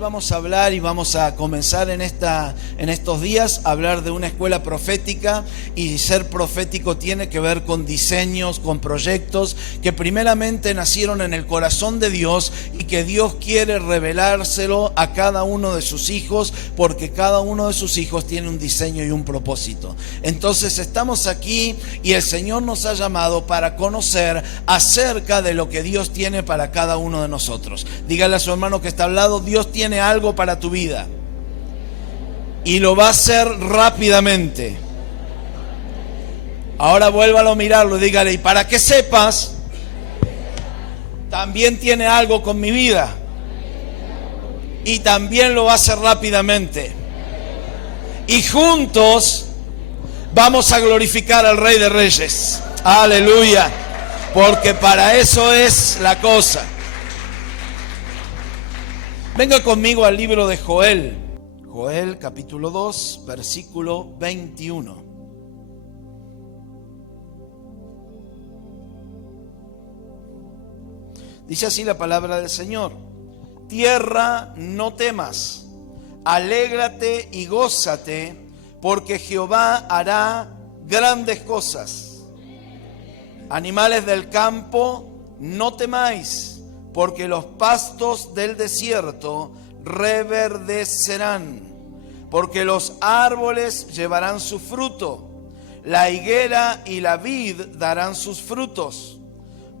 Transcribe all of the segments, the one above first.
Vamos a hablar y vamos a comenzar en estos días a hablar de una escuela profética, y ser profético tiene que ver con diseños, con proyectos que primeramente nacieron en el corazón de Dios y que Dios quiere revelárselo a cada uno de sus hijos, porque cada uno de sus hijos tiene un diseño y un propósito. Entonces estamos aquí y el Señor nos ha llamado para conocer acerca de lo que Dios tiene para cada uno de nosotros. Dígale a su hermano que está al lado: Dios tiene algo para tu vida y lo va a hacer rápidamente. Ahora vuélvalo a mirarlo y dígale: y para que sepas, también tiene algo con mi vida y también lo va a hacer rápidamente, y juntos vamos a glorificar al Rey de Reyes. Aleluya, porque para eso es la cosa. Venga conmigo al libro de Joel. Joel capítulo 2, versículo 21. Dice así la palabra del Señor: tierra, no temas, alégrate y gózate, porque Jehová hará grandes cosas. Animales del campo, no temáis, porque los pastos del desierto reverdecerán, porque los árboles llevarán su fruto, la higuera y la vid darán sus frutos.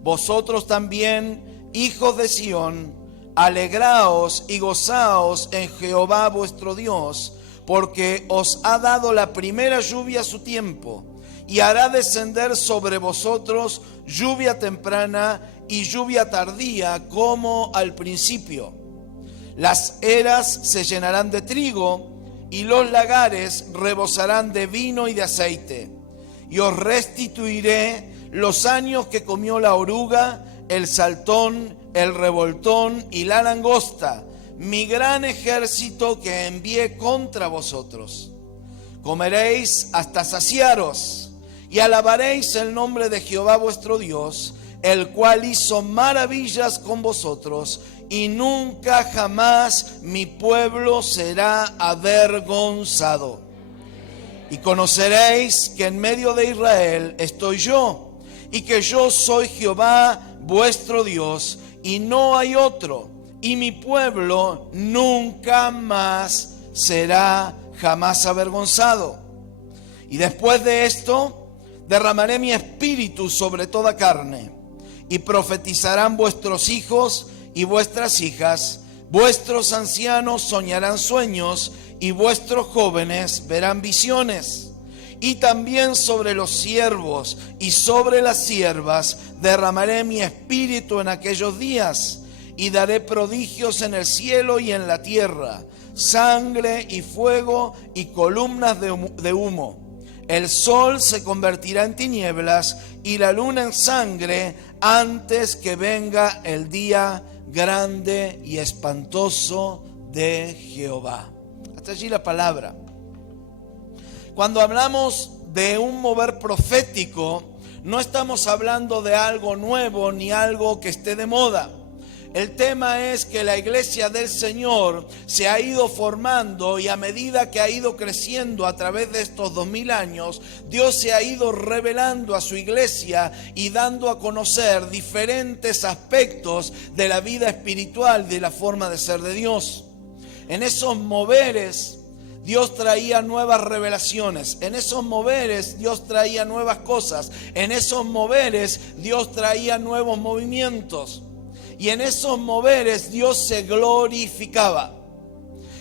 Vosotros también, hijos de Sión, alegraos y gozaos en Jehová vuestro Dios, porque os ha dado la primera lluvia a su tiempo, y hará descender sobre vosotros lluvia temprana y lluvia tardía como al principio. Las eras se llenarán de trigo y los lagares rebosarán de vino y de aceite. Y os restituiré los años que comió la oruga, el saltón, el revoltón y la langosta, mi gran ejército que envié contra vosotros. Comeréis hasta saciaros y alabaréis el nombre de Jehová vuestro Dios, el cual hizo maravillas con vosotros, y nunca jamás mi pueblo será avergonzado. Y conoceréis que en medio de Israel estoy yo, y que yo soy Jehová vuestro Dios, y no hay otro, y mi pueblo nunca más será jamás avergonzado. Y después de esto derramaré mi espíritu sobre toda carne, y profetizarán vuestros hijos y vuestras hijas, vuestros ancianos soñarán sueños, y vuestros jóvenes verán visiones. Y también sobre los siervos y sobre las siervas derramaré mi espíritu en aquellos días, y daré prodigios en el cielo y en la tierra, sangre y fuego y columnas de humo. El sol se convertirá en tinieblas y la luna en sangre antes que venga el día grande y espantoso de Jehová. Hasta allí la palabra. Cuando hablamos de un mover profético, no estamos hablando de algo nuevo ni algo que esté de moda. El tema es que la iglesia del Señor se ha ido formando, y a medida que ha ido creciendo a través de estos 2000 años, Dios se ha ido revelando a su iglesia y dando a conocer diferentes aspectos de la vida espiritual, de la forma de ser de Dios. En esos moveres Dios traía nuevas revelaciones, en esos moveres Dios traía nuevas cosas, en esos moveres Dios traía nuevos movimientos. Y en esos moveres Dios se glorificaba.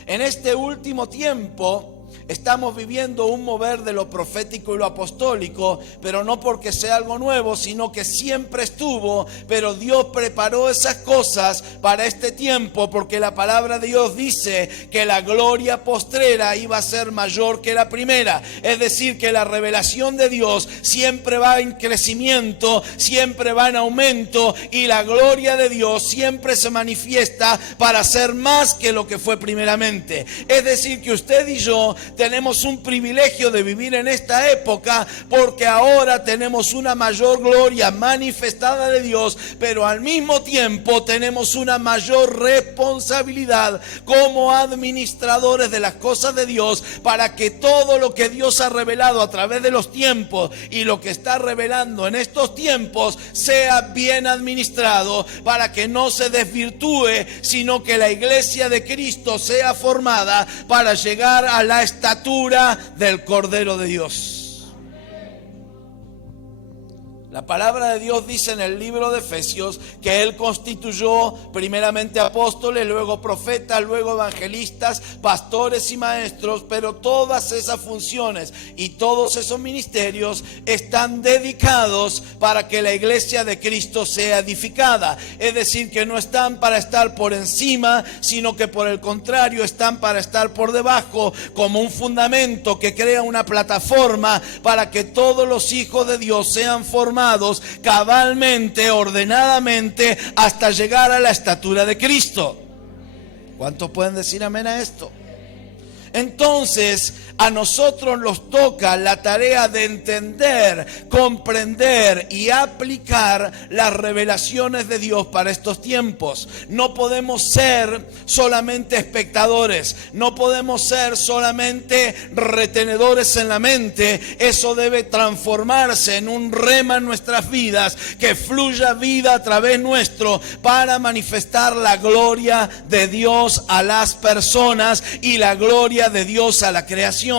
En este último tiempo estamos viviendo un mover de lo profético y lo apostólico, pero no porque sea algo nuevo, sino que siempre estuvo, pero Dios preparó esas cosas para este tiempo, porque la palabra de Dios dice que la gloria postrera iba a ser mayor que la primera. Es decir, que la revelación de Dios siempre va en crecimiento, siempre va en aumento, y la gloria de Dios siempre se manifiesta para ser más que lo que fue primeramente. Es decir, que usted y yo tenemos un privilegio de vivir en esta época porque ahora tenemos una mayor gloria manifestada de Dios, pero al mismo tiempo tenemos una mayor responsabilidad como administradores de las cosas de Dios para que todo lo que Dios ha revelado a través de los tiempos y lo que está revelando en estos tiempos sea bien administrado, para que no se desvirtúe, sino que la iglesia de Cristo sea formada para llegar a la estatura del Cordero de Dios. La palabra de Dios dice en el libro de Efesios que Él constituyó primeramente apóstoles, luego profetas, luego evangelistas, pastores y maestros, pero todas esas funciones y todos esos ministerios están dedicados para que la iglesia de Cristo sea edificada. Es decir, que no están para estar por encima, sino que por el contrario están para estar por debajo, como un fundamento que crea una plataforma para que todos los hijos de Dios sean formados cabalmente, ordenadamente, hasta llegar a la estatura de Cristo. ¿Cuántos pueden decir amén a esto? Entonces, a nosotros nos toca la tarea de entender, comprender y aplicar las revelaciones de Dios para estos tiempos. No podemos ser solamente espectadores, no podemos ser solamente retenedores en la mente. Eso debe transformarse en un rema en nuestras vidas, que fluya vida a través nuestro para manifestar la gloria de Dios a las personas y la gloria de Dios a la creación.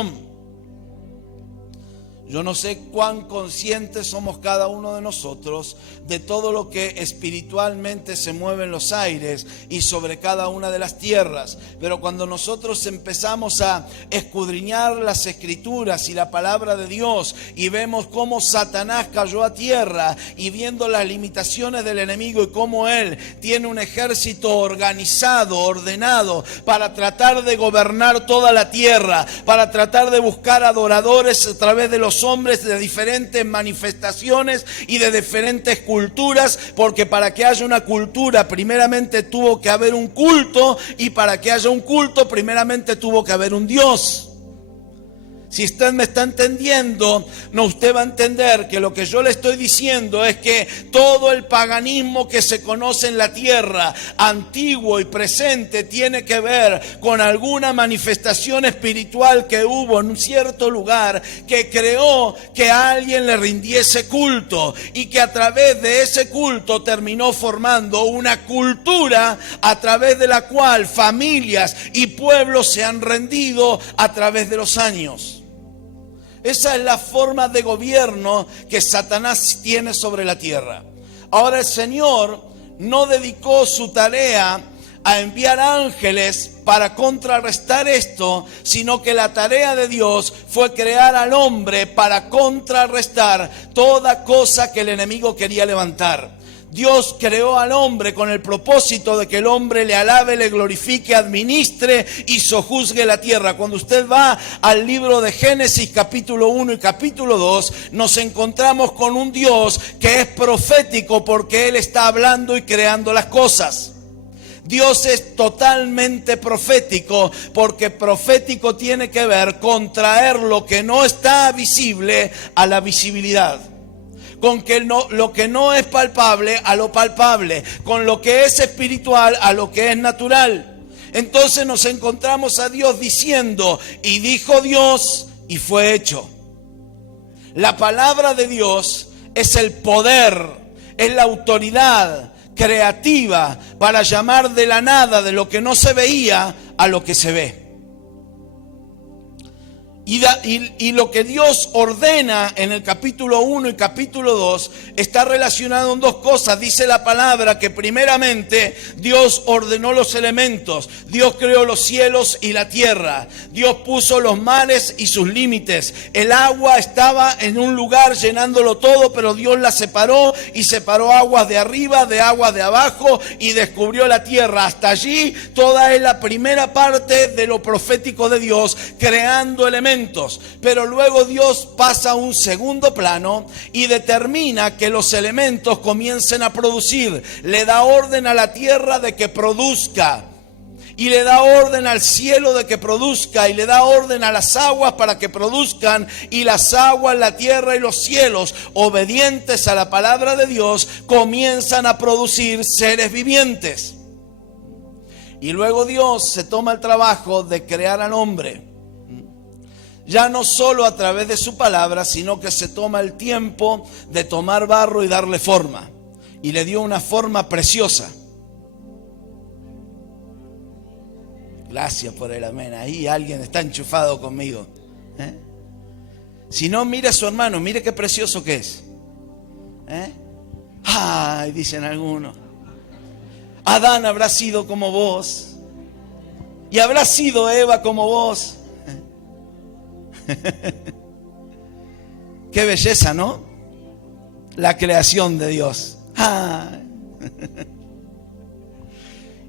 Yo no sé cuán conscientes somos cada uno de nosotros de todo lo que espiritualmente se mueve en los aires y sobre cada una de las tierras. Pero cuando nosotros empezamos a escudriñar las escrituras y la palabra de Dios y vemos cómo Satanás cayó a tierra, y viendo las limitaciones del enemigo y cómo él tiene un ejército organizado, ordenado, para tratar de gobernar toda la tierra, para tratar de buscar adoradores a través de los hombres de diferentes manifestaciones y de diferentes culturas, porque para que haya una cultura primeramente tuvo que haber un culto, y para que haya un culto primeramente tuvo que haber un Dios. Si usted me está entendiendo, no, usted va a entender que lo que yo le estoy diciendo es que todo el paganismo que se conoce en la tierra, antiguo y presente, tiene que ver con alguna manifestación espiritual que hubo en un cierto lugar que creó que a alguien le rindiese culto, y que a través de ese culto terminó formando una cultura a través de la cual familias y pueblos se han rendido a través de los años. Esa es la forma de gobierno que Satanás tiene sobre la tierra. Ahora, el Señor no dedicó su tarea a enviar ángeles para contrarrestar esto, sino que la tarea de Dios fue crear al hombre para contrarrestar toda cosa que el enemigo quería levantar. Dios creó al hombre con el propósito de que el hombre le alabe, le glorifique, administre y sojuzgue la tierra. Cuando usted va al libro de Génesis capítulo 1 y capítulo 2, nos encontramos con un Dios que es profético, porque Él está hablando y creando las cosas. Dios es totalmente profético, porque profético tiene que ver con traer lo que no está visible a la visibilidad, con que lo que no es palpable a lo palpable, con lo que es espiritual a lo que es natural. Entonces nos encontramos a Dios diciendo: y dijo Dios, y fue hecho. La palabra de Dios es el poder, es la autoridad creativa para llamar de la nada, de lo que no se veía, a lo que se ve. Y lo que Dios ordena en el capítulo 1 y capítulo 2 está relacionado en dos cosas. Dice la palabra que primeramente Dios ordenó los elementos. Dios creó los cielos y la tierra. Dios puso los mares y sus límites. El agua estaba en un lugar llenándolo todo, pero Dios la separó, y separó aguas de arriba de aguas de abajo, y descubrió la tierra. Hasta allí toda es la primera parte de lo profético de Dios, creando elementos. Pero luego Dios pasa a un segundo plano y determina que los elementos comiencen a producir. Le da orden a la tierra de que produzca. Y le da orden al cielo de que produzca, y le da orden a las aguas para que produzcan, y las aguas, la tierra y los cielos, obedientes a la palabra de Dios, comienzan a producir seres vivientes. Y luego Dios se toma el trabajo de crear al hombre, ya no solo a través de su palabra, sino que se toma el tiempo de tomar barro y darle forma, y le dio una forma preciosa. Gracias por el amén. Ahí alguien está enchufado conmigo. Si no, mire a su hermano, mire qué precioso que es. Ay, dicen algunos. Adán habrá sido como vos. Y habrá sido Eva como vos. Qué belleza, ¿no? La creación de Dios. Ay.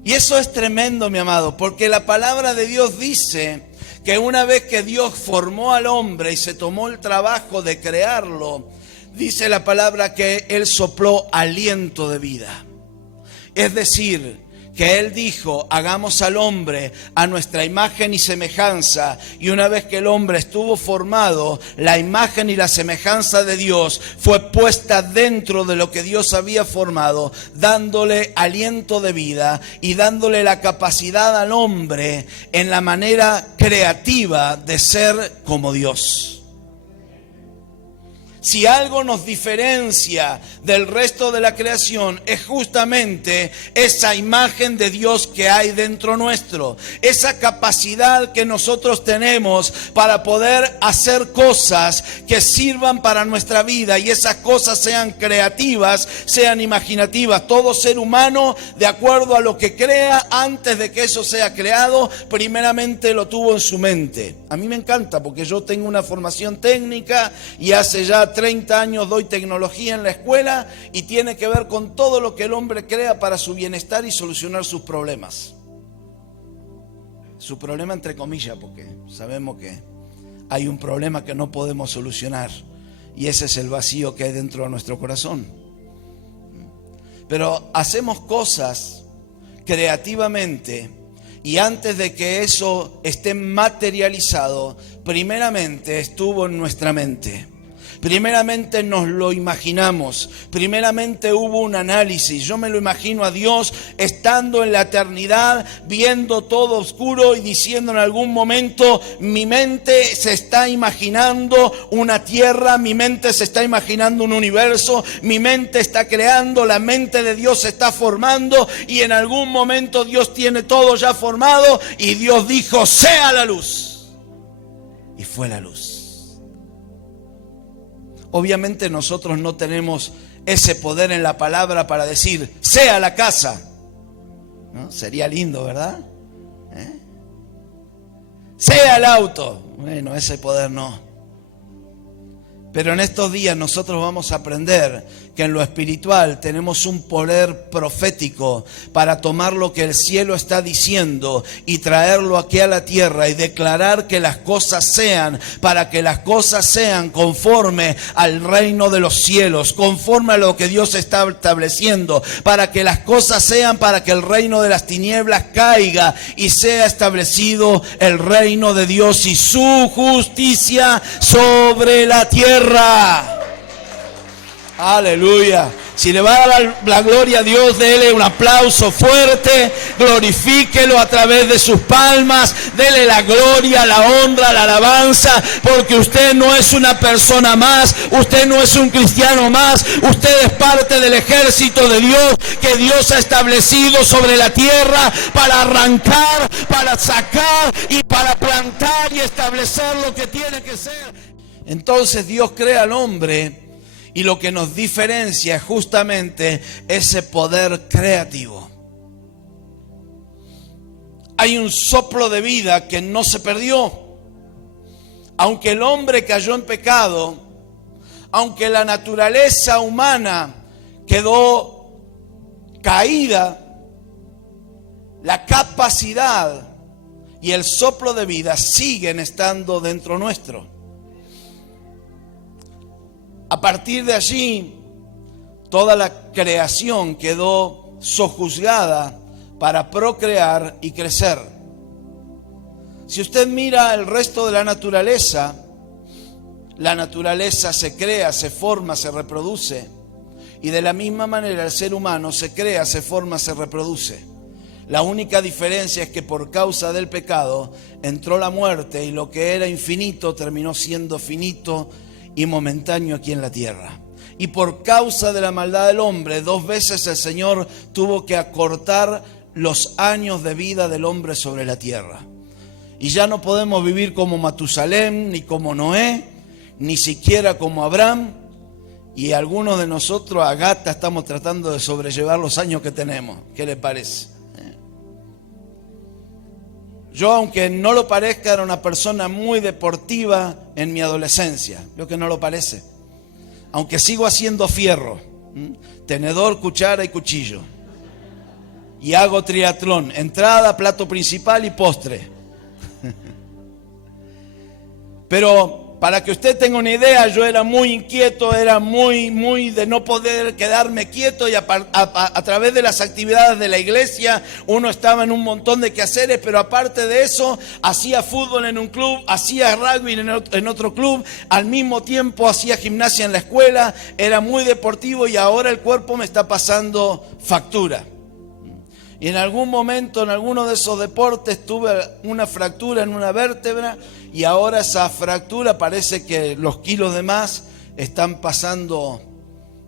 Y eso es tremendo, mi amado, porque la palabra de Dios dice que una vez que Dios formó al hombre y se tomó el trabajo de crearlo, dice la palabra que Él sopló aliento de vida. Es decir, que Él dijo, hagamos al hombre a nuestra imagen y semejanza. Y una vez que el hombre estuvo formado, la imagen y la semejanza de Dios fue puesta dentro de lo que Dios había formado, dándole aliento de vida y dándole la capacidad al hombre en la manera creativa de ser como Dios. Si algo nos diferencia del resto de la creación, es justamente esa imagen de Dios que hay dentro nuestro. Esa capacidad que nosotros tenemos para poder hacer cosas que sirvan para nuestra vida. Y esas cosas sean creativas, sean imaginativas. Todo ser humano, de acuerdo a lo que crea, antes de que eso sea creado, primeramente lo tuvo en su mente. A mí me encanta porque yo tengo una formación técnica y hace ya 30 años doy tecnología en la escuela, y tiene que ver con todo lo que el hombre crea para su bienestar y solucionar sus problemas. Su problema entre comillas, porque sabemos que hay un problema que no podemos solucionar, y ese es el vacío que hay dentro de nuestro corazón. Pero hacemos cosas creativamente, y antes de que eso esté materializado, primeramente estuvo en nuestra mente. Primeramente nos lo imaginamos, primeramente hubo un análisis. Yo me lo imagino a Dios estando en la eternidad, viendo todo oscuro y diciendo en algún momento, mi mente se está imaginando una tierra, mi mente se está imaginando un universo, mi mente está creando, la mente de Dios se está formando, y en algún momento Dios tiene todo ya formado, y Dios dijo, sea la luz. Y fue la luz. Obviamente nosotros no tenemos ese poder en la palabra para decir, sea la casa. ¿No? Sería lindo, ¿verdad? Sea el auto. Bueno, ese poder no. Pero en estos días nosotros vamos a aprender que en lo espiritual tenemos un poder profético para tomar lo que el cielo está diciendo y traerlo aquí a la tierra y declarar que las cosas sean, para que las cosas sean conforme al reino de los cielos, conforme a lo que Dios está estableciendo, para que las cosas sean, para que el reino de las tinieblas caiga y sea establecido el reino de Dios y su justicia sobre la tierra. Aleluya. Si le va a dar la gloria a Dios, dele un aplauso fuerte, glorifíquelo a través de sus palmas, dele la gloria, la honra, la alabanza, porque usted no es una persona más, usted no es un cristiano más, usted es parte del ejército de Dios que Dios ha establecido sobre la tierra para arrancar, para sacar y para plantar y establecer lo que tiene que ser. Entonces Dios crea al hombre, y lo que nos diferencia es justamente ese poder creativo. Hay un soplo de vida que no se perdió. Aunque el hombre cayó en pecado, aunque la naturaleza humana quedó caída, la capacidad y el soplo de vida siguen estando dentro nuestro. A partir de allí, toda la creación quedó sojuzgada para procrear y crecer. Si usted mira el resto de la naturaleza se crea, se forma, se reproduce. Y de la misma manera el ser humano se crea, se forma, se reproduce. La única diferencia es que por causa del pecado entró la muerte y lo que era infinito terminó siendo finito y momentáneo aquí en la tierra. Y por causa de la maldad del hombre, 2 veces el Señor tuvo que acortar los años de vida del hombre sobre la tierra. Y ya no podemos vivir como Matusalén, ni como Noé, ni siquiera como Abraham. Y algunos de nosotros a gata estamos tratando de sobrellevar los años que tenemos. ¿Qué le parece? Yo, aunque no lo parezca, era una persona muy deportiva en mi adolescencia. Lo que no lo parece. Aunque sigo haciendo fierro, tenedor, cuchara y cuchillo. Y hago triatlón, entrada, plato principal y postre. Pero para que usted tenga una idea, yo era muy inquieto, era muy de no poder quedarme quieto, y a través de las actividades de la iglesia uno estaba en un montón de quehaceres, pero aparte de eso hacía fútbol en un club, hacía rugby en otro club, al mismo tiempo hacía gimnasia en la escuela, era muy deportivo y ahora el cuerpo me está pasando factura. Y en algún momento, en alguno de esos deportes, tuve una fractura en una vértebra y ahora esa fractura parece que los kilos de más están pasando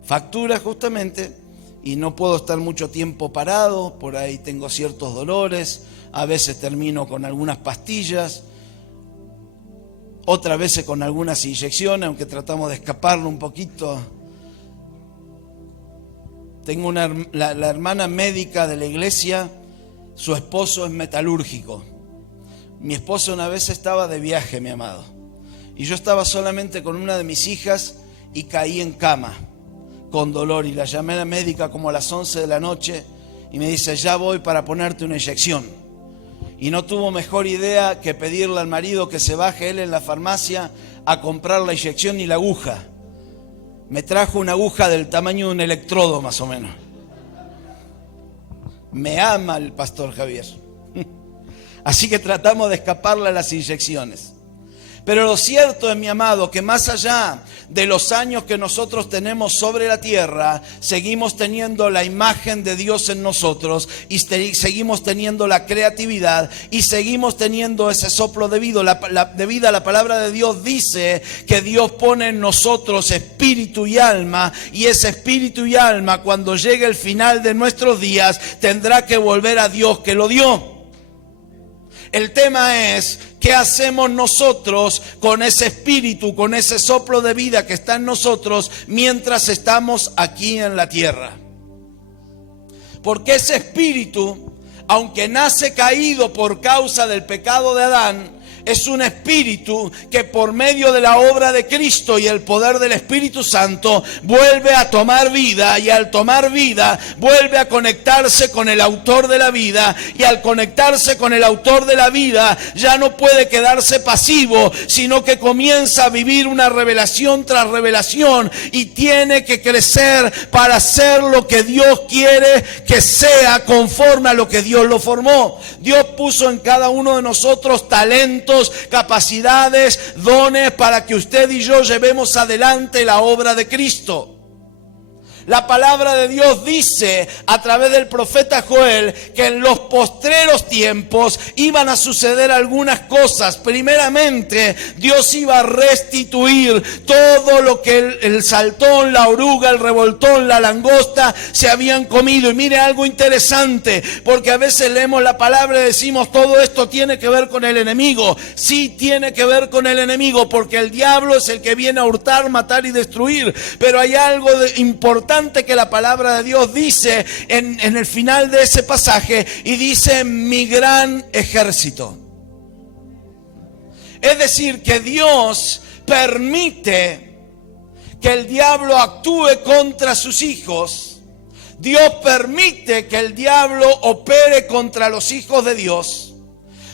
factura justamente y no puedo estar mucho tiempo parado, por ahí tengo ciertos dolores, a veces termino con algunas pastillas, otras veces con algunas inyecciones, aunque tratamos de escaparlo un poquito. Tengo la hermana médica de la iglesia, su esposo es metalúrgico. Mi esposo una vez estaba de viaje, mi amado, y yo estaba solamente con una de mis hijas y caí en cama con dolor y la llamé a la médica como a las 11 de la noche y me dice: ya voy para ponerte una inyección. Y no tuvo mejor idea que pedirle al marido que se baje él en la farmacia a comprar la inyección y la aguja. Me trajo una aguja del tamaño de un electrodo más o menos. Me ama el pastor Javier. Así que tratamos de escaparle a las inyecciones. Pero lo cierto es, mi amado, que más allá de los años que nosotros tenemos sobre la tierra, seguimos teniendo la imagen de Dios en nosotros y seguimos teniendo la creatividad y seguimos teniendo ese soplo de vida. La palabra de Dios dice que Dios pone en nosotros espíritu y alma, y ese espíritu y alma, cuando llegue el final de nuestros días, tendrá que volver a Dios que lo dio. El tema es, ¿qué hacemos nosotros con ese espíritu, con ese soplo de vida que está en nosotros mientras estamos aquí en la tierra? Porque ese espíritu, aunque nace caído por causa del pecado de Adán, es un espíritu que por medio de la obra de Cristo y el poder del Espíritu Santo vuelve a tomar vida, y al tomar vida vuelve a conectarse con el autor de la vida, y al conectarse con el autor de la vida ya no puede quedarse pasivo, sino que comienza a vivir una revelación tras revelación y tiene que crecer para hacer lo que Dios quiere que sea, conforme a lo que Dios lo formó. Dios puso en cada uno de nosotros talentos, capacidades, dones para que usted y yo llevemos adelante la obra de Cristo. La palabra de Dios dice a través del profeta Joel que en los postreros tiempos iban a suceder algunas cosas. Primeramente, Dios iba a restituir todo lo que el saltón, la oruga, el revoltón, la langosta se habían comido. Y mire algo interesante, porque a veces leemos la palabra y decimos: todo esto tiene que ver con el enemigo. Sí, tiene que ver con el enemigo, porque el diablo es el que viene a hurtar, matar y destruir. Pero hay algo importante que la palabra de Dios dice en el final de ese pasaje, y dice: mi gran ejército. Es decir, que Dios permite que el diablo actúe contra sus hijos. Dios permite que el diablo opere contra los hijos de Dios,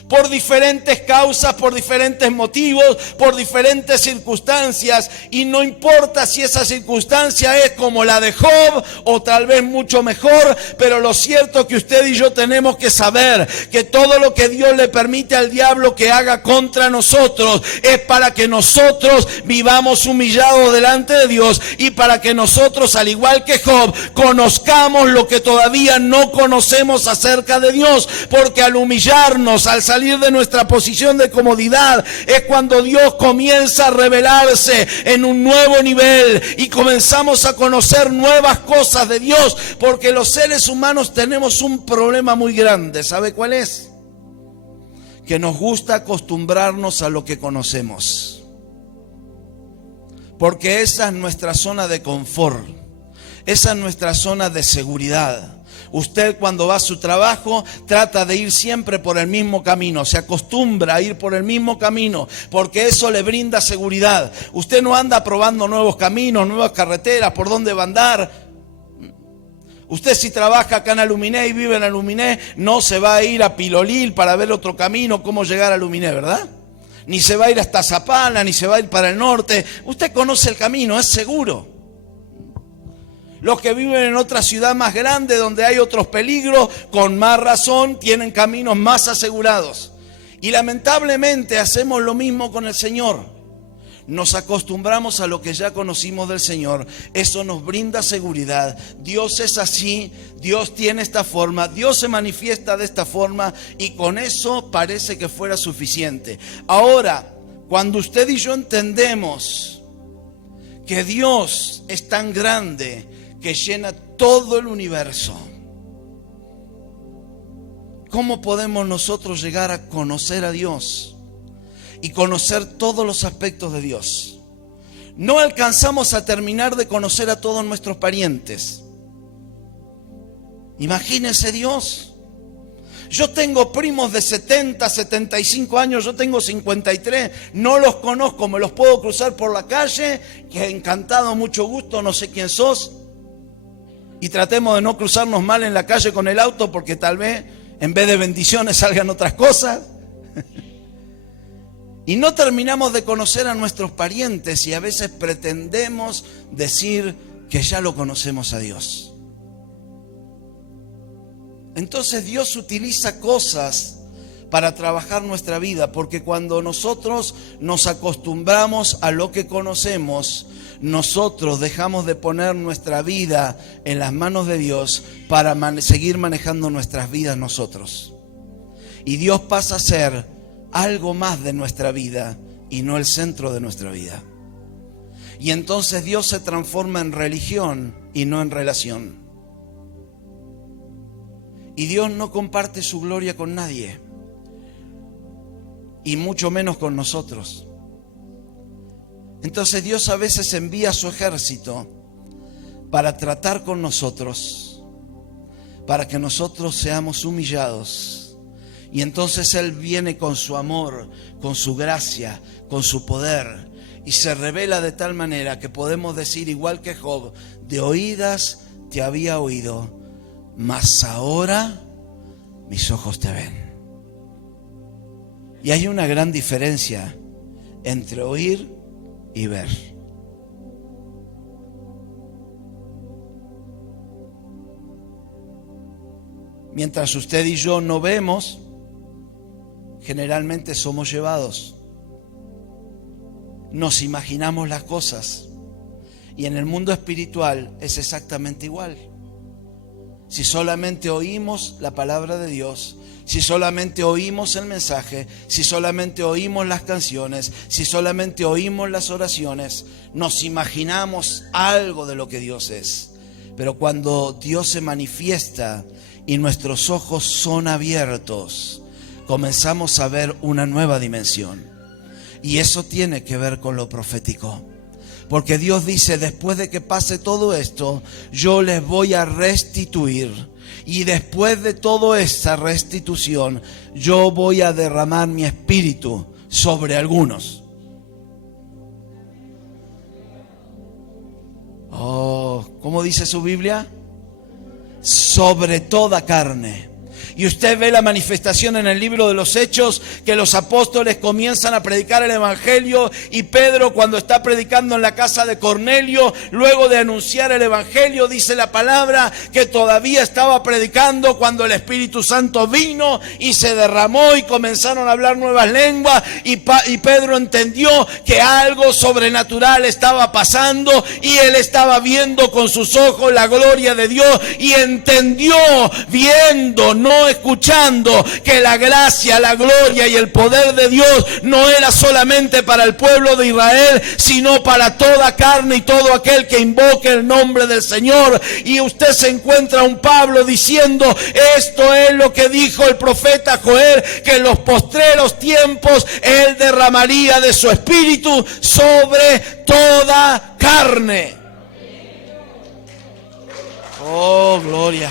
por diferentes causas, por diferentes motivos, por diferentes circunstancias, y no importa si esa circunstancia es como la de Job o tal vez mucho mejor, pero lo cierto es que usted y yo tenemos que saber que todo lo que Dios le permite al diablo que haga contra nosotros es para que nosotros vivamos humillados delante de Dios, y para que nosotros, al igual que Job, conozcamos lo que todavía no conocemos acerca de Dios, porque al humillarnos, al salir de nuestra posición de comodidad, es cuando Dios comienza a revelarse en un nuevo nivel y comenzamos a conocer nuevas cosas de Dios, porque los seres humanos tenemos un problema muy grande. ¿Sabe cuál es? Que nos gusta acostumbrarnos a lo que conocemos, porque esa es nuestra zona de confort, esa es nuestra zona de seguridad. Usted, cuando va a su trabajo, trata de ir siempre por el mismo camino, se acostumbra a ir por el mismo camino, porque eso le brinda seguridad. Usted no anda probando nuevos caminos, nuevas carreteras, por dónde va a andar. Usted, si trabaja acá en Aluminé y vive en Aluminé, no se va a ir a Pilolil para ver otro camino, cómo llegar a Aluminé, ¿verdad? Ni se va a ir hasta Zapala, ni se va a ir para el norte. Usted conoce el camino, es seguro. Los que viven en otra ciudad más grande, donde hay otros peligros, con más razón tienen caminos más asegurados. Y lamentablemente hacemos lo mismo con el Señor. Nos acostumbramos a lo que ya conocimos del Señor. Eso nos brinda seguridad. Dios es así, Dios tiene esta forma, Dios se manifiesta de esta forma, y con eso parece que fuera suficiente. Ahora, cuando usted y yo entendemos que Dios es tan grande que llena todo el universo, ¿cómo podemos nosotros llegar a conocer a Dios y conocer todos los aspectos de Dios? No alcanzamos a terminar de conocer a todos nuestros parientes. Imagínense Dios. Yo tengo primos de 70, 75 años, yo tengo 53, no los conozco, me los puedo cruzar por la calle, que encantado, mucho gusto, no sé quién sos. Y tratemos de no cruzarnos mal en la calle con el auto, porque tal vez en vez de bendiciones salgan otras cosas. Y no terminamos de conocer a nuestros parientes, y a veces pretendemos decir que ya lo conocemos a Dios. Entonces Dios utiliza cosas para trabajar nuestra vida, porque cuando nosotros nos acostumbramos a lo que conocemos, nosotros dejamos de poner nuestra vida en las manos de Dios para seguir manejando nuestras vidas nosotros. Y Dios pasa a ser algo más de nuestra vida y no el centro de nuestra vida. Y entonces Dios se transforma en religión y no en relación. Y Dios no comparte su gloria con nadie, y mucho menos con nosotros. Entonces Dios a veces envía a su ejército para tratar con nosotros, para que nosotros seamos humillados. Y entonces Él viene con su amor, con su gracia, con su poder, y se revela de tal manera que podemos decir, igual que Job: de oídas te había oído, mas ahora mis ojos te ven. Y hay una gran diferencia entre oír y ver. Mientras usted y yo no vemos, generalmente somos llevados. Nos imaginamos las cosas. Y en el mundo espiritual es exactamente igual. Si solamente oímos la palabra de Dios, si solamente oímos el mensaje, si solamente oímos las canciones, si solamente oímos las oraciones, nos imaginamos algo de lo que Dios es. Pero cuando Dios se manifiesta y nuestros ojos son abiertos, comenzamos a ver una nueva dimensión. Y eso tiene que ver con lo profético. Porque Dios dice: después de que pase todo esto, yo les voy a restituir. Y después de toda esa restitución, yo voy a derramar mi espíritu sobre algunos. Oh, ¿cómo dice su Biblia? Sobre toda carne. Y usted ve la manifestación en el libro de los Hechos, que los apóstoles comienzan a predicar el evangelio, y Pedro, cuando está predicando en la casa de Cornelio, luego de anunciar el evangelio, dice la palabra que todavía estaba predicando cuando el Espíritu Santo vino y se derramó y comenzaron a hablar nuevas lenguas, y Pedro entendió que algo sobrenatural estaba pasando, y él estaba viendo con sus ojos la gloria de Dios, y entendió, viendo, no escuchando, que la gracia, la gloria y el poder de Dios no era solamente para el pueblo de Israel, sino para toda carne y todo aquel que invoque el nombre del Señor. Y usted se encuentra a un Pablo diciendo: esto es lo que dijo el profeta Joel, que en los postreros tiempos él derramaría de su espíritu sobre toda carne. Oh, gloria.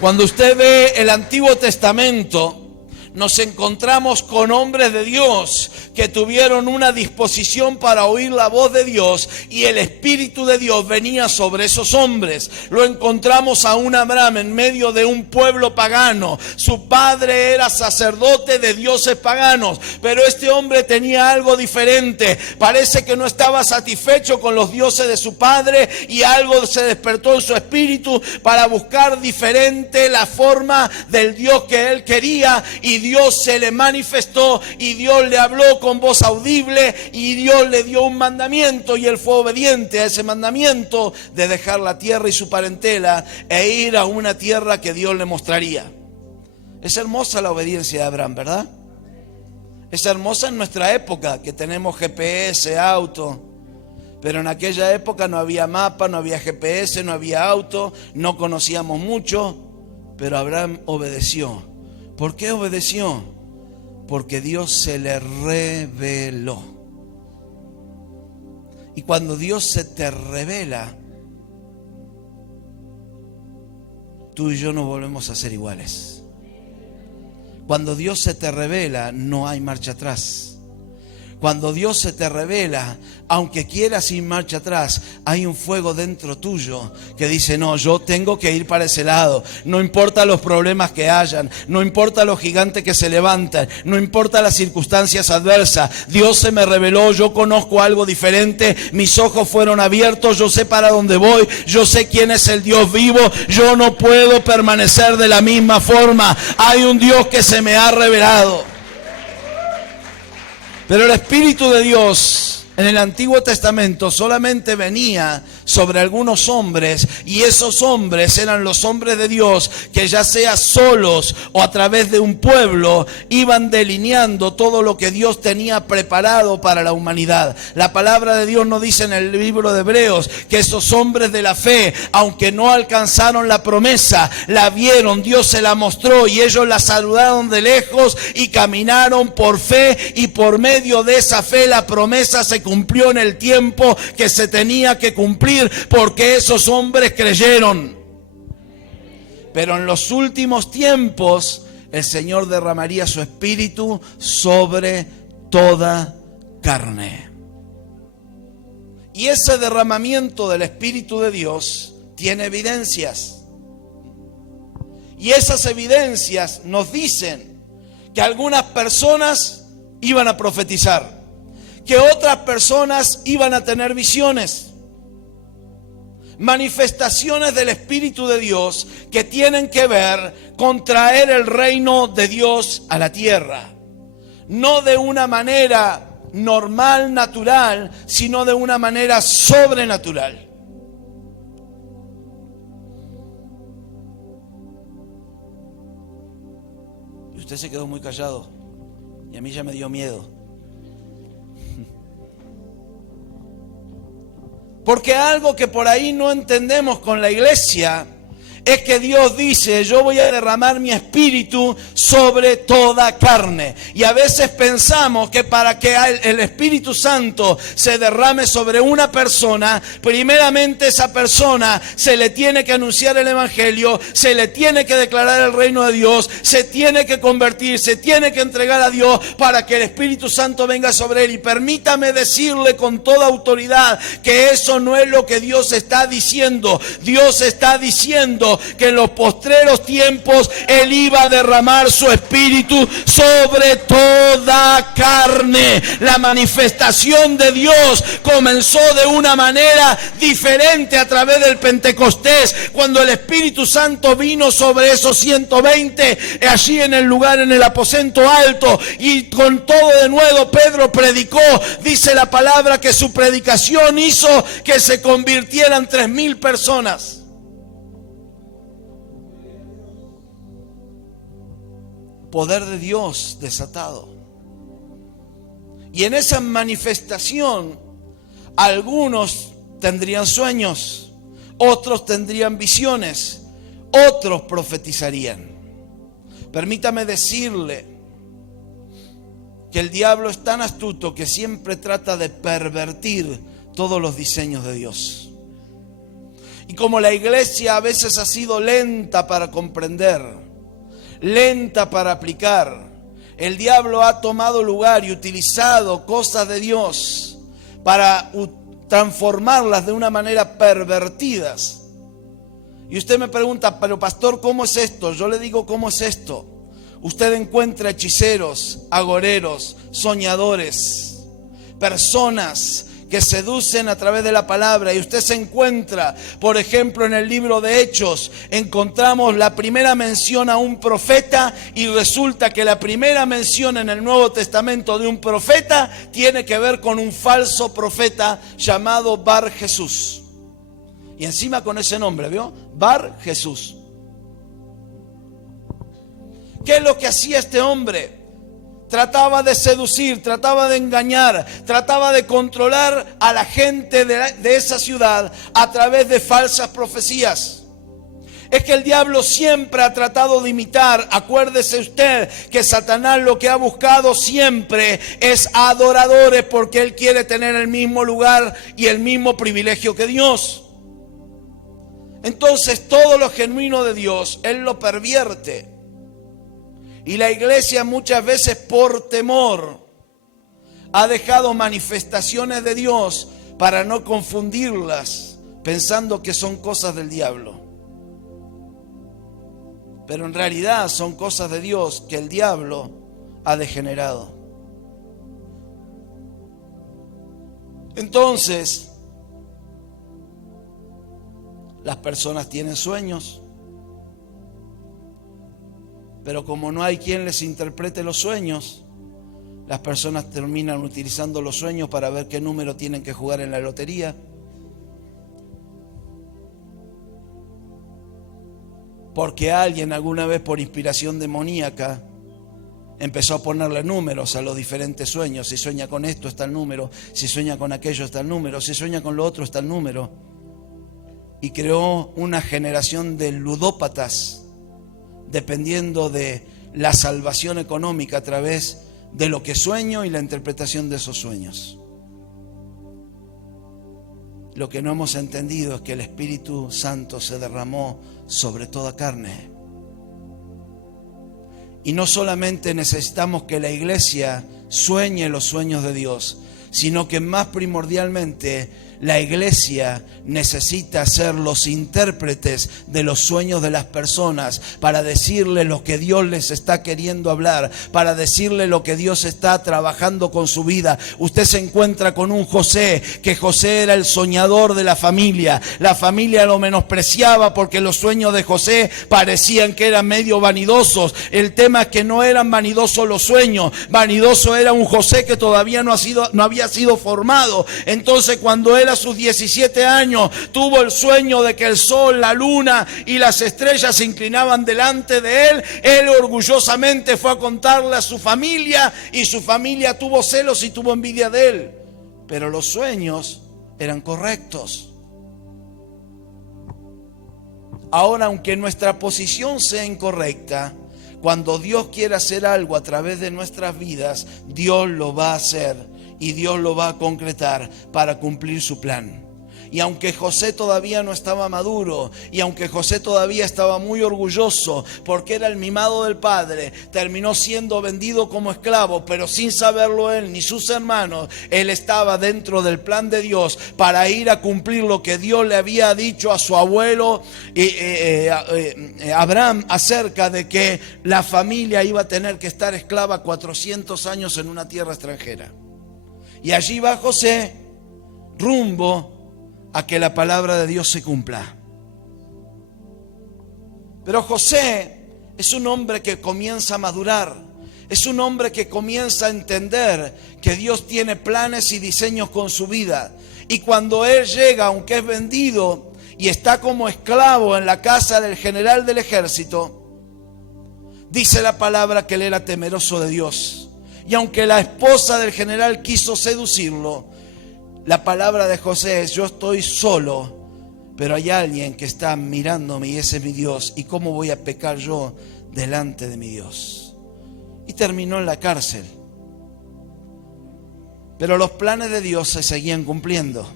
Cuando usted ve el Antiguo Testamento, nos encontramos con hombres de Dios que tuvieron una disposición para oír la voz de Dios, y el Espíritu de Dios venía sobre esos hombres. Lo encontramos a un Abraham en medio de un pueblo pagano. Su padre era sacerdote de dioses paganos, pero este hombre tenía algo diferente. Parece que no estaba satisfecho con los dioses de su padre, y algo se despertó en su espíritu para buscar diferente la forma del Dios que él quería, y Dios se le manifestó, y Dios le habló con voz audible, y Dios le dio un mandamiento, y él fue obediente a ese mandamiento de dejar la tierra y su parentela e ir a una tierra que Dios le mostraría. Es hermosa la obediencia de Abraham, ¿verdad? Es hermosa en nuestra época, que tenemos GPS, auto, pero en aquella época no había mapa, no había GPS, no había auto, no conocíamos mucho, pero Abraham obedeció. ¿Por qué obedeció? Porque Dios se le reveló. Y cuando Dios se te revela, tú y yo no volvemos a ser iguales. Cuando Dios se te revela, no hay marcha atrás. Cuando Dios se te revela, aunque quieras ir marcha atrás, hay un fuego dentro tuyo que dice: no, yo tengo que ir para ese lado. No importa los problemas que hayan, no importa los gigantes que se levantan, no importa las circunstancias adversas. Dios se me reveló, yo conozco algo diferente, mis ojos fueron abiertos, yo sé para dónde voy, yo sé quién es el Dios vivo, yo no puedo permanecer de la misma forma. Hay un Dios que se me ha revelado. Pero el Espíritu de Dios en el Antiguo Testamento solamente venía sobre algunos hombres, y esos hombres eran los hombres de Dios que, ya sea solos o a través de un pueblo, iban delineando todo lo que Dios tenía preparado para la humanidad. La palabra de Dios nos dice en el libro de Hebreos que esos hombres de la fe, aunque no alcanzaron la promesa, la vieron, Dios se la mostró, y ellos la saludaron de lejos y caminaron por fe, y por medio de esa fe la promesa se cumplió en el tiempo que se tenía que cumplir, porque esos hombres creyeron. Pero en los últimos tiempos el Señor derramaría su espíritu sobre toda carne. Y ese derramamiento del Espíritu de Dios tiene evidencias. Y esas evidencias nos dicen que algunas personas iban a profetizar, que otras personas iban a tener visiones, manifestaciones del Espíritu de Dios que tienen que ver con traer el reino de Dios a la tierra. No de una manera normal, natural, sino de una manera sobrenatural. Y usted se quedó muy callado, y a mí ya me dio miedo. Porque algo que por ahí no entendemos con la iglesia es que Dios dice: yo voy a derramar mi espíritu sobre toda carne. Y a veces pensamos que para que el Espíritu Santo se derrame sobre una persona, primeramente esa persona se le tiene que anunciar el Evangelio, se le tiene que declarar el reino de Dios, se tiene que convertir, se tiene que entregar a Dios para que el Espíritu Santo venga sobre él. Y permítame decirle con toda autoridad que eso no es lo que Dios está diciendo. Dios está diciendo que en los postreros tiempos Él iba a derramar su espíritu sobre toda carne. La manifestación de Dios comenzó de una manera diferente a través del Pentecostés, cuando el Espíritu Santo vino sobre esos 120 allí en el lugar, en el aposento alto, y con todo de nuevo Pedro predicó. Dice la palabra que su predicación hizo que se convirtieran 3,000 personas. Poder de Dios desatado. Y en esa manifestación, algunos tendrían sueños, otros tendrían visiones, otros profetizarían. Permítame decirle que el diablo es tan astuto que siempre trata de pervertir todos los diseños de Dios. Y como la iglesia a veces ha sido lenta para comprender, lenta para aplicar, el diablo ha tomado lugar y utilizado cosas de Dios para transformarlas de una manera pervertidas. Y usted me pregunta: pero pastor, ¿cómo es esto? Yo le digo: ¿cómo es esto? Usted encuentra hechiceros, agoreros, soñadores, personas que seducen a través de la palabra. Y usted se encuentra, por ejemplo, en el libro de Hechos, encontramos la primera mención a un profeta, y resulta que la primera mención en el Nuevo Testamento de un profeta tiene que ver con un falso profeta llamado Bar Jesús. Y encima con ese nombre, ¿vio? Bar Jesús. ¿Qué es lo que hacía este hombre? Trataba de seducir, trataba de engañar, trataba de controlar a la gente de esa ciudad a través de falsas profecías. Es que el diablo siempre ha tratado de imitar. Acuérdese usted que Satanás lo que ha buscado siempre es adoradores, porque él quiere tener el mismo lugar y el mismo privilegio que Dios. Entonces todo lo genuino de Dios, él lo pervierte. Y la iglesia muchas veces por temor ha dejado manifestaciones de Dios para no confundirlas, pensando que son cosas del diablo. Pero en realidad son cosas de Dios que el diablo ha degenerado. Entonces, las personas tienen sueños, pero como no hay quien les interprete los sueños, las personas terminan utilizando los sueños para ver qué número tienen que jugar en la lotería. Porque alguien alguna vez, por inspiración demoníaca, empezó a ponerle números a los diferentes sueños. Si sueña con esto está el número, si sueña con aquello está el número, si sueña con lo otro está el número. Y creó una generación de ludópatas, dependiendo de la salvación económica a través de lo que sueño y la interpretación de esos sueños. Lo que no hemos entendido es que el Espíritu Santo se derramó sobre toda carne. Y no solamente necesitamos que la iglesia sueñe los sueños de Dios, sino que más primordialmente la iglesia necesita ser los intérpretes de los sueños de las personas, para decirle lo que Dios les está queriendo hablar, para decirle lo que Dios está trabajando con su vida. Usted se encuentra con un José, que José era el soñador de la familia. La familia lo menospreciaba porque los sueños de José parecían que eran medio vanidosos. El tema es que no eran vanidosos los sueños, vanidoso era un José que todavía no había sido formado. Entonces, cuando él a sus 17 años tuvo el sueño de que el sol, la luna y las estrellas se inclinaban delante de él, él orgullosamente fue a contarle a su familia, y su familia tuvo celos y tuvo envidia de él. Pero los sueños eran correctos. Ahora, aunque nuestra posición sea incorrecta, cuando Dios quiere hacer algo a través de nuestras vidas, Dios lo va a hacer y Dios lo va a concretar para cumplir su plan. Y aunque José todavía no estaba maduro, y aunque José todavía estaba muy orgulloso porque era el mimado del padre, terminó siendo vendido como esclavo, pero sin saberlo él ni sus hermanos, él estaba dentro del plan de Dios para ir a cumplir lo que Dios le había dicho a su abuelo Abraham acerca de que la familia iba a tener que estar esclava 400 años en una tierra extranjera. Y allí va José rumbo a que la palabra de Dios se cumpla. Pero José es un hombre que comienza a madurar, es un hombre que comienza a entender que Dios tiene planes y diseños con su vida. Y cuando él llega, aunque es vendido y está como esclavo en la casa del general del ejército, dice la palabra que él era temeroso de Dios. Y aunque la esposa del general quiso seducirlo, la palabra de José es: yo estoy solo, pero hay alguien que está mirándome y ese es mi Dios. ¿Y cómo voy a pecar yo delante de mi Dios? Y terminó en la cárcel. Pero los planes de Dios se seguían cumpliendo.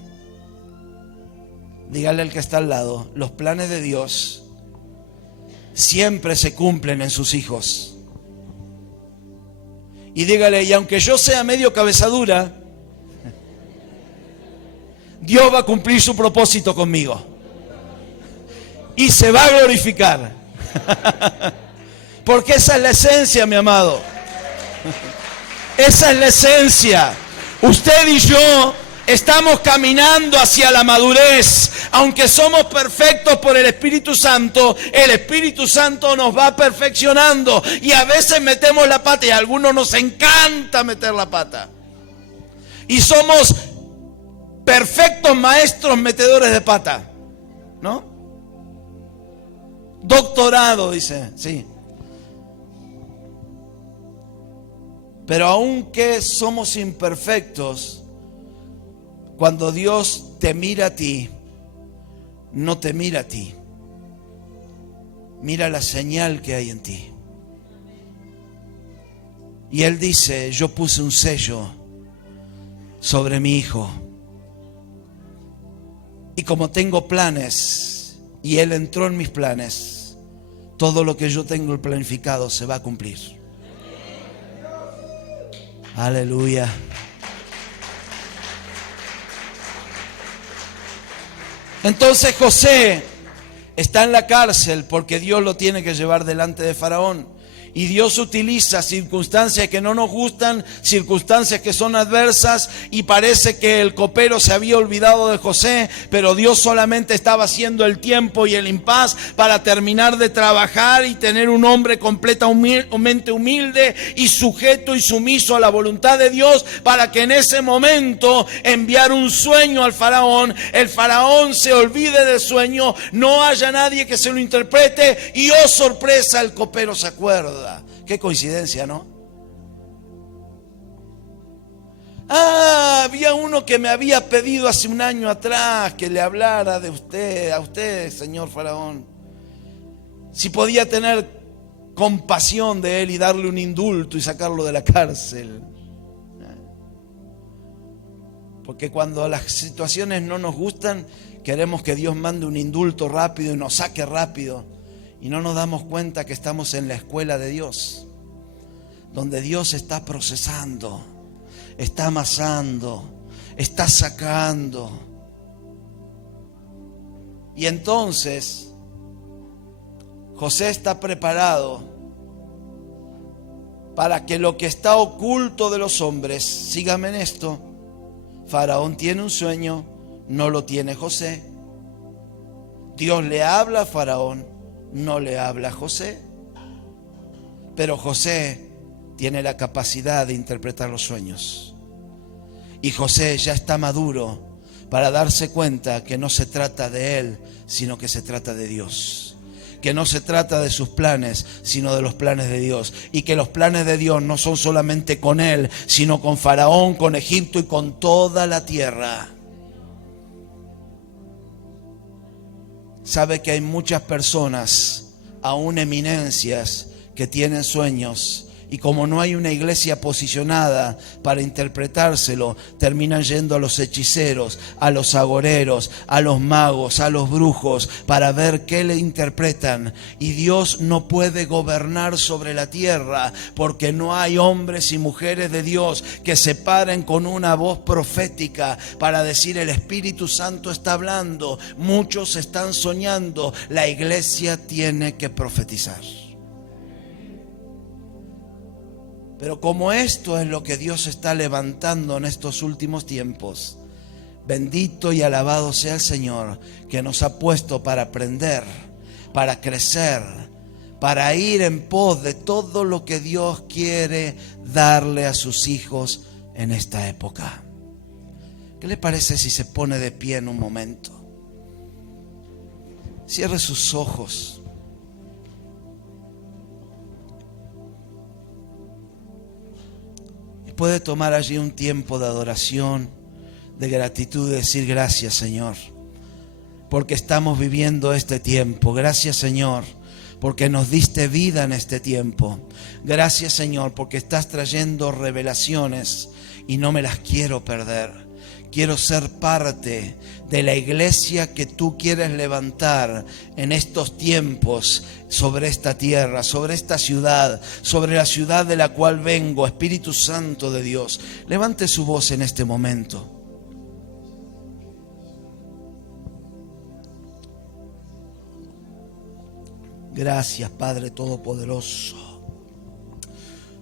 Dígale al que está al lado: los planes de Dios siempre se cumplen en sus hijos. Y dígale: y aunque yo sea medio cabezadura, Dios va a cumplir su propósito conmigo. Y se va a glorificar. Porque esa es la esencia, mi amado. Esa es la esencia. Usted y yo estamos caminando hacia la madurez. Aunque somos perfectos por el Espíritu Santo, el Espíritu Santo nos va perfeccionando. Y a veces metemos la pata, y a algunos nos encanta meter la pata. Y somos perfectos maestros metedores de pata, ¿no? Doctorado, dice, sí. Pero aunque somos imperfectos, cuando Dios te mira a ti, no te mira a ti. Mira la señal que hay en ti. Y Él dice: yo puse un sello sobre mi hijo. Y como tengo planes, y Él entró en mis planes, todo lo que yo tengo planificado se va a cumplir. Aleluya. Entonces José está en la cárcel porque Dios lo tiene que llevar delante de Faraón. Y Dios utiliza circunstancias que no nos gustan, circunstancias que son adversas, y parece que el copero se había olvidado de José, pero Dios solamente estaba haciendo el tiempo y el impas para terminar de trabajar y tener un hombre completamente humilde y sujeto y sumiso a la voluntad de Dios, para que en ese momento enviar un sueño al faraón, el faraón se olvide del sueño, no haya nadie que se lo interprete, y oh sorpresa, el copero se acuerda. Qué coincidencia, ¿no? Había uno que me había pedido hace un año atrás que le hablara de usted, a usted, señor faraón, si podía tener compasión de él y darle un indulto y sacarlo de la cárcel. Porque cuando las situaciones no nos gustan, queremos que Dios mande un indulto rápido y nos saque rápido. Y no nos damos cuenta que estamos en la escuela de Dios, donde Dios está procesando, está amasando, está sacando. Y entonces José está preparado para que lo que está oculto de los hombres, sígame en esto, Faraón tiene un sueño, no lo tiene José. Dios le habla a Faraón, no le habla a José. Pero José tiene la capacidad de interpretar los sueños. Y José ya está maduro para darse cuenta que no se trata de él, sino que se trata de Dios. Que no se trata de sus planes, sino de los planes de Dios. Y que los planes de Dios no son solamente con él, sino con Faraón, con Egipto y con toda la tierra. sabe que hay muchas personas, aún eminencias, que tienen sueños. Y como no hay una iglesia posicionada para interpretárselo, terminan yendo a los hechiceros, a los agoreros, a los magos, a los brujos, para ver qué le interpretan. Y Dios no puede gobernar sobre la tierra, porque no hay hombres y mujeres de Dios que se paren con una voz profética para decir: el Espíritu Santo está hablando, muchos están soñando, la iglesia tiene que profetizar. Pero como esto es lo que Dios está levantando en estos últimos tiempos, bendito y alabado sea el Señor, que nos ha puesto para aprender, para crecer, para ir en pos de todo lo que Dios quiere darle a sus hijos en esta época. ¿Qué le parece si se pone de pie en un momento? Cierre sus ojos. Puede tomar allí un tiempo de adoración, de gratitud, de decir: gracias, Señor, porque estamos viviendo este tiempo. Gracias, Señor, porque nos diste vida en este tiempo. Gracias, Señor, porque estás trayendo revelaciones y no me las quiero perder. Quiero ser parte de la iglesia que tú quieres levantar en estos tiempos sobre esta tierra, sobre esta ciudad, sobre la ciudad de la cual vengo. Espíritu Santo de Dios, levante su voz en este momento. Gracias, Padre Todopoderoso.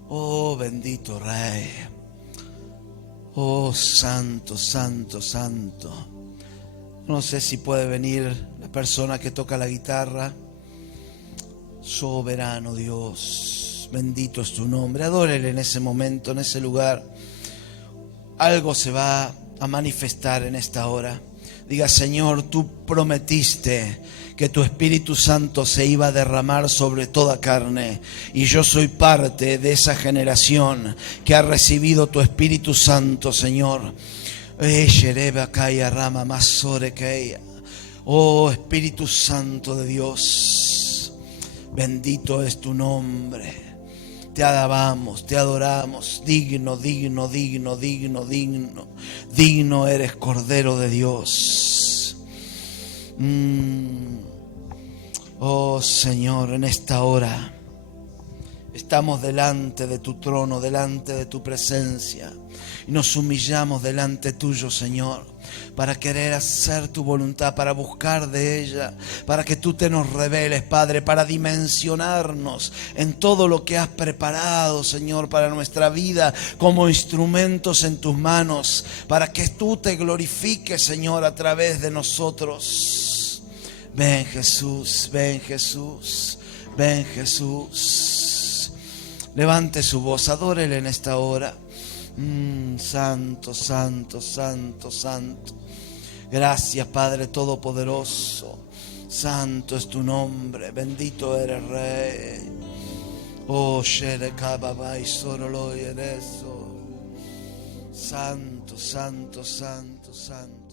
Oh, bendito Rey. Oh, santo, santo, santo. No sé si puede venir la persona que toca la guitarra. Soberano Dios, bendito es tu nombre. Adórele en ese momento, en ese lugar. Algo se va a manifestar en esta hora. Diga: Señor, tú prometiste que tu Espíritu Santo se iba a derramar sobre toda carne, y yo soy parte de esa generación que ha recibido tu Espíritu Santo, Señor. Oh, Espíritu Santo de Dios, bendito es tu nombre. Te alabamos, te adoramos. Digno, digno, digno, digno, digno. Digno eres, Cordero de Dios. Oh, Señor, en esta hora estamos delante de tu trono, delante de tu presencia, y nos humillamos delante tuyo, Señor, para querer hacer tu voluntad, para buscar de ella, para que tú te nos reveles, Padre, para dimensionarnos en todo lo que has preparado, Señor, para nuestra vida, como instrumentos en tus manos, para que tú te glorifiques, Señor, a través de nosotros. Ven, Jesús, ven, Jesús, ven, Jesús. Levante su voz, adórele en esta hora. Santo, santo, santo, santo. Gracias, Padre Todopoderoso. Santo es tu nombre, bendito eres, Rey. Oh, Sherekababai Soroloy en eso. Santo, santo, santo, santo.